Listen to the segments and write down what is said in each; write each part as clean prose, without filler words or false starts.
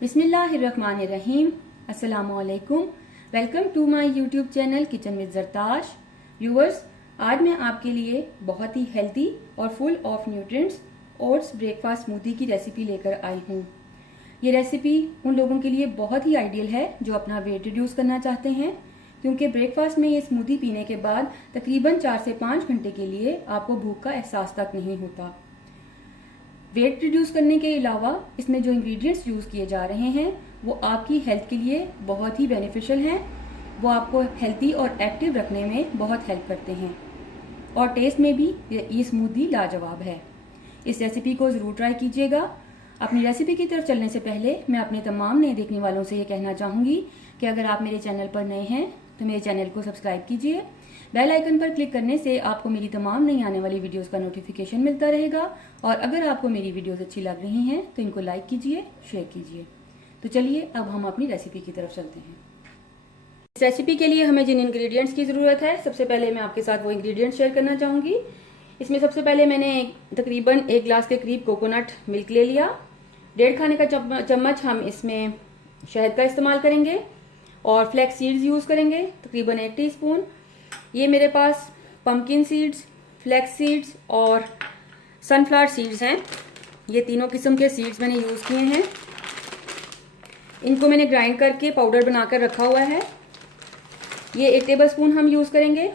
बिस्मिल्लाहिर्रहमानिर्रहीम। अस्सलामुअलैकुम। Welcome to my YouTube channel kitchen with Zartash. Viewers, आज मैं आपके लिए बहुत ही हेल्दी और full of nutrients oats breakfast smoothie की रेसिपी लेकर आई हूँ। ये रेसिपी उन लोगों के लिए बहुत ही आइडियल है जो अपना वेट रिड्यूस करना चाहते हैं, क्योंकि ब्रेकफास्ट में ये स्मूदी पीने के बाद तकरीबन 4 से 5 घंटे के लिए आपको भूख का एहसास तक नहीं होता। वेट रिड्यूस करने के अलावा इसमें जो इंग्रेडिएंट्स यूज़ किए जा रहे हैं वो आपकी हेल्थ के लिए बहुत ही बेनिफिशियल हैं। वो आपको हेल्दी और एक्टिव रखने में बहुत हेल्प करते हैं और टेस्ट में भी ये स्मूदी लाजवाब है। इस रेसिपी को ज़रूर ट्राई कीजिएगा। अपनी रेसिपी की तरफ चलने से पहले मैं अपने तमाम नए देखने वालों से ये कहना चाहूँगी कि अगर आप मेरे चैनल पर नए हैं तो मेरे चैनल को सब्सक्राइब कीजिए। बेल आइकन पर क्लिक करने से आपको मेरी तमाम नई आने वाली वीडियोस का नोटिफिकेशन मिलता रहेगा और अगर आपको मेरी वीडियोस अच्छी लग रही हैं तो इनको लाइक कीजिए, शेयर कीजिए। तो चलिए अब हम अपनी रेसिपी की तरफ चलते हैं। इस रेसिपी के लिए हमें जिन इंग्रेडिएंट्स की ज़रूरत है, सबसे पहले मैं आपके साथ वो इंग्रेडिएंट्स शेयर करना चाहूँगी। इसमें सबसे पहले मैंने तकरीबन 1 ग्लास के करीब कोकोनट मिल्क ले लिया। 1.5 खाने का चम्मच हम इसमें शहद का इस्तेमाल करेंगे और फ्लैक्स सीड्स यूज़ करेंगे, तकरीबन 1 टीस्पून। ये मेरे पास पम्पकिन सीड्स, फ्लैक्स सीड्स और सनफ्लावर सीड्स हैं। ये तीनों किस्म के सीड्स मैंने यूज़ किए हैं। इनको मैंने ग्राइंड करके पाउडर बनाकर रखा हुआ है। ये 1 टेबलस्पून हम यूज़ करेंगे।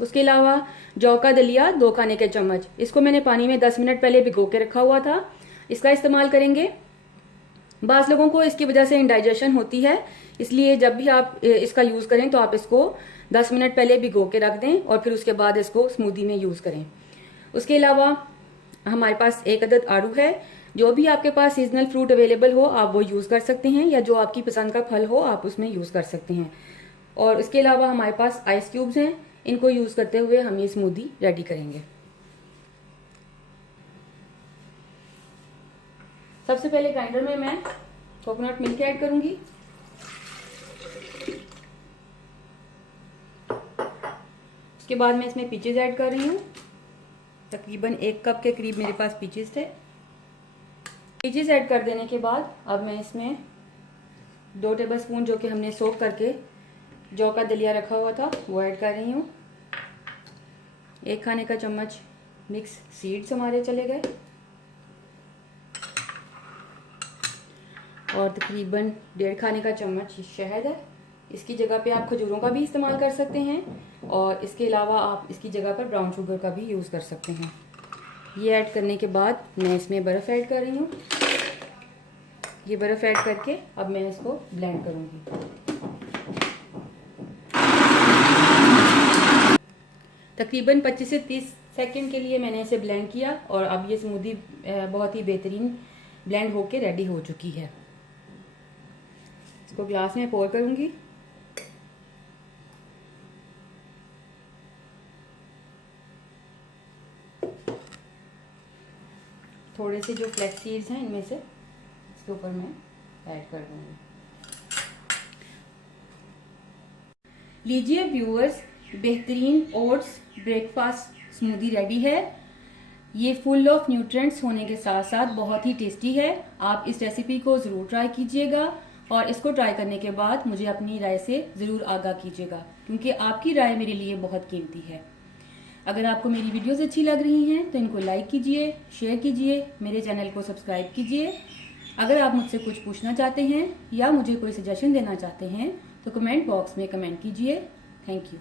उसके अलावा जौ का दलिया 2 खाने के चम्मच, इसको मैंने पानी में 10 मिनट पहले भिगो के रखा हुआ था, इसका इस्तेमाल करेंगे। बाज़ लोगों को इसकी वजह से इंडाइजेशन होती है, इसलिए जब भी आप इसका यूज़ करें तो आप इसको 10 मिनट पहले भिगो के रख दें और फिर उसके बाद इसको स्मूदी में यूज़ करें। उसके अलावा हमारे पास 1 अदद आड़ू है। जो भी आपके पास सीजनल फ्रूट अवेलेबल हो आप वो यूज़ कर सकते हैं, या जो आपकी पसंद का फल हो आप उसमें यूज़ कर सकते हैं। और उसके अलावा हमारे पास आइस क्यूब्स हैं, इनको यूज़ करते हुए हम ये स्मूदी रेडी करेंगे। सबसे पहले ग्राइंडर में मैं कोकोनट मिल्क ऐड करूंगी। उसके बाद मैं इसमें पीचेस ऐड कर रही हूँ। तकरीबन 1 कप के करीब मेरे पास पीचेस थे। पीचेस ऐड कर देने के बाद अब मैं इसमें 2 टेबलस्पून जो कि हमने सोक करके जौ का दलिया रखा हुआ था वो ऐड कर रही हूँ। 1 खाने का चम्मच मिक्स सीड्स हमारे चले गए और तकरीबन 1.5 खाने का चम्मच शहद है। इसकी जगह पे आप खजूरों का भी इस्तेमाल कर सकते हैं और इसके अलावा आप इसकी जगह पर ब्राउन शुगर का भी यूज़ कर सकते हैं। ये ऐड करने के बाद मैं इसमें बर्फ़ ऐड कर रही हूँ। ये बर्फ़ ऐड करके अब मैं इसको ब्लेंड करूँगी। तकरीबन 25 से 30 सेकंड के लिए मैंने इसे ब्लेंड किया और अब ये स्मूदी बहुत ही बेहतरीन ब्लेंड होके रेडी हो चुकी है। इसको ग्लास में पोर करूँगी। थोड़े से जो फ्लैक्स सीड्स हैं इनमें से इसके ऊपर मैं ऐड कर दूंगी। लीजिए व्यूअर्स, बेहतरीन ओट्स ब्रेकफास्ट स्मूदी रेडी है। ये फुल ऑफ न्यूट्रिएंट्स होने के साथ साथ बहुत ही टेस्टी है। आप इस रेसिपी को ज़रूर ट्राई कीजिएगा और इसको ट्राई करने के बाद मुझे अपनी राय से ज़रूर आगाह कीजिएगा, क्योंकि आपकी राय मेरे लिए बहुत कीमती है। अगर आपको मेरी वीडियोस अच्छी लग रही हैं तो इनको लाइक कीजिए, शेयर कीजिए, मेरे चैनल को सब्सक्राइब कीजिए। अगर आप मुझसे कुछ पूछना चाहते हैं या मुझे कोई सजेशन देना चाहते हैं तो कमेंट बॉक्स में कमेंट कीजिए। Thank you.